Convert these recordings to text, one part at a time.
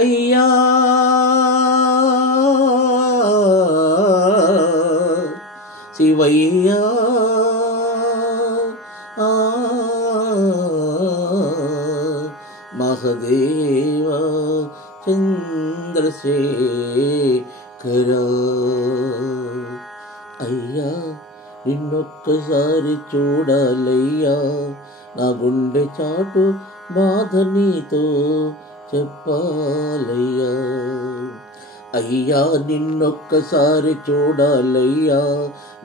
అయ్యా శివయ్యా మహదేవ చంద్రశేఖర అయ్యా నిన్నొక్కసారి చూడాలయ్యా నా గుండె చాటు బాధ నీతో చెప్పాలయ్యా అయ్యా నిన్నొక్కసారి చూడాలయ్యా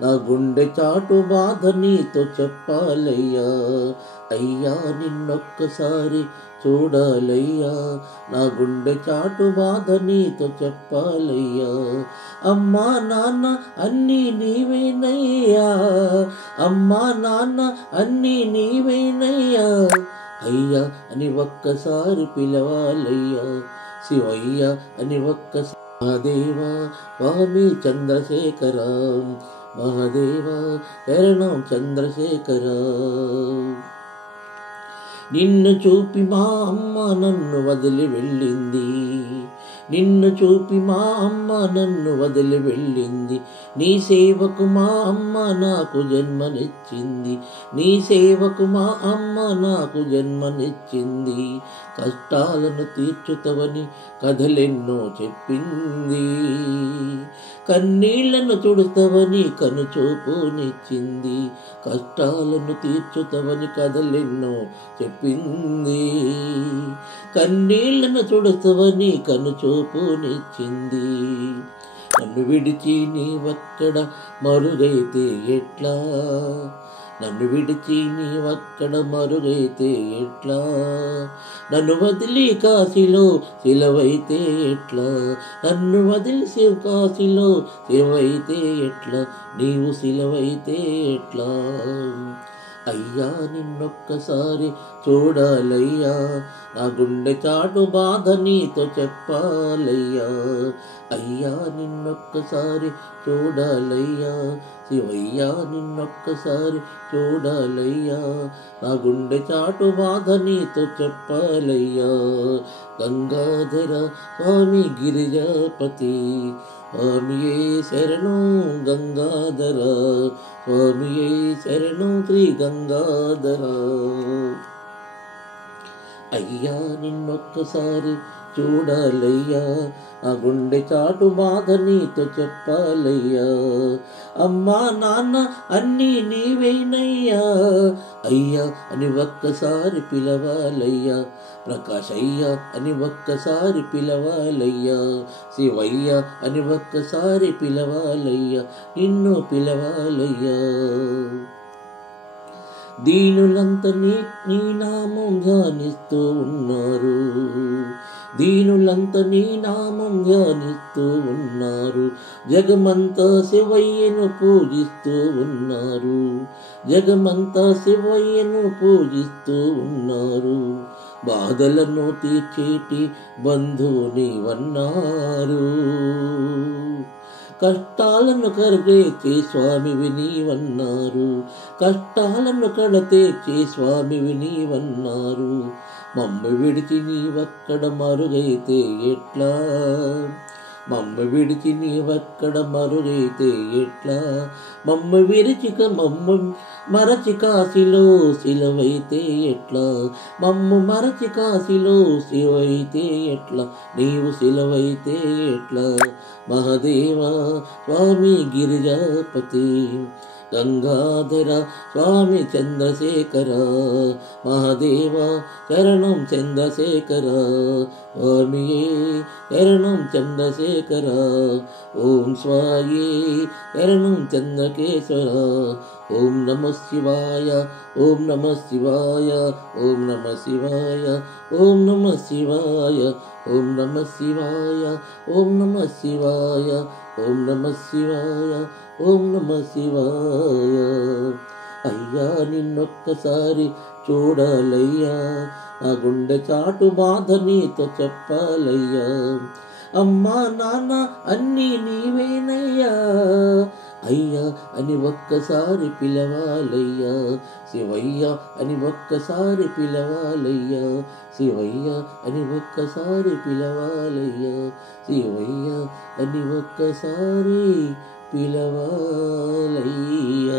నా గుండె చాటు బాధ నీతో చెప్పాలయ్యా అయ్యా నిన్నొక్కసారి చూడాలయ్యా నా గుండె చాటు బాధ నీతో చెప్పాలయ్యా అమ్మా నాన్న అన్నీ నీవేనయ్యా అమ్మా నాన్న అన్నీ నీవేనయ్యా అయ్యా అని ఒక్కసారి పిలవాలయ్యా శివయ్య అని ఒక్కసారి మహాదేవ స్వామి చంద్రశేఖర మహాదేవ శరణం చంద్రశేఖర నిన్ను చూపి మా అమ్మ నన్ను వదిలి వెళ్ళింది నిన్ను చూపి మా అమ్మ నన్ను వదిలి వెళ్ళింది నీ సేవకు మా అమ్మ నాకు జన్మనిచ్చింది నీ సేవకు మా అమ్మ నాకు జన్మనిచ్చింది కష్టాలను తీర్చుతవని కథలెన్నో చెప్పింది కన్నీళ్లను తుడుతవని కనుచూపునిచ్చింది కష్టాలను తీర్చుతవని కథలెన్నో చెప్పింది కన్నీళ్లను తుడుతవని కనుచూపునిచ్చింది నన్ను విడిచి నీవక్కడ మరుగైతే ఎట్లా నన్ను విడిచి నీవక్కడ మరుగైతే ఎట్లా నన్ను వదిలి కాశీలో సిలవైతే ఎట్లా నన్ను వదిలి కాశీలో సిలవైతే ఎట్లా నీవు సిలవైతే ఎట్లా అయ్యా నిన్నొక్కసారి చూడాలయ్యా నా గుండె చాటు బాధ నీతో చెప్పాలయ్యా అయ్యా నిన్నొక్కసారి చూడాలయ్యా శివయ్యా నిన్నొక్కసారి చూడాలయ్యా నా గుండె చాటు బాధ నీతో చెప్పాలయ్యా గంగాధర స్వామి గిరిజాపతి స్వామియే శరణం గంగాధర స్వామియే శరణం శ్రీ గంగాధర అయ్యా నిన్నొక్కసారి చూడాలయ్యా ఆ గుండె చాటు బాధ నీతో చెప్పాలయ్యా అమ్మా నాన్న అన్నీ నీవేనయ్యా అయ్యా అని ఒక్కసారి పిలవాలయ్యా ప్రకాష్ అయ్యా అని ఒక్కసారి పిలవాలయ్యా శివయ్య అని ఒక్కసారి పిలవాలయ్యా నిన్ను పిలవాలయ్యా దీనులంతా నీ నామం ధ్యానిస్తూ ఉన్నారు దీనులంతా నీ నామం ధ్యానిస్తూ ఉన్నారు జగమంతా శివయ్యను పూజిస్తూ ఉన్నారు జగమంతా శివయ్యను పూజిస్తూ ఉన్నారు బాధలను తీర్చేటి బంధువు నీవన్నారు కష్టాలను కరతీర్చే స్వామివి నీవన్నారు కష్టాలను కడతీర్చే స్వామివి నీవన్నారు మమ్మ విడిచి నీవక్కడ మరుగైతే ఎట్లా మమ్మ విడిచి నీవక్కడ మరుగైతే ఎట్లా మమ్మ విరిచిక మమ్మ మరచి కాశీలో సిలవైతే ఎట్లా మమ్మ మరచి కాశీలో శివైతే ఎట్లా నీవు సిలవైతే ఎట్లా మహాదేవ స్వామి గిరిజాపతి గంగాధర స్వామి చంద్రశేఖర మహాదేవ శరణం చంద్రశేఖర స్వామియే శరణం చంద్రశేఖర ఓం స్వాయే శరణం చంద్రకేశ్వర ఓం నమ శివాయ ఓం నమ శివాయ ఓం నమ శివాయ ఓం నమ శివాయ ఓం నమ శివాయ ఓం నమ శివాయ ఓం నమ శివాయ ఓం నమ శివాయ అయ్యా నిన్నొక్కసారి చూడాలయ్యా నా గుండె చాటు బాధ నీతో చెప్పాలయ్యా అమ్మా నాన్న అన్నీ నీవేనయ్యా అయ్యా అని ఒక్కసారి పిలవాలయ్యా, శివయ్య అని ఒక్కసారి పిలవాలయ్యా, శివయ్య అని ఒక్కసారి పిలవాలయ్యా, శివయ్య అని ఒక్కసారి పిలవాలయ్యా.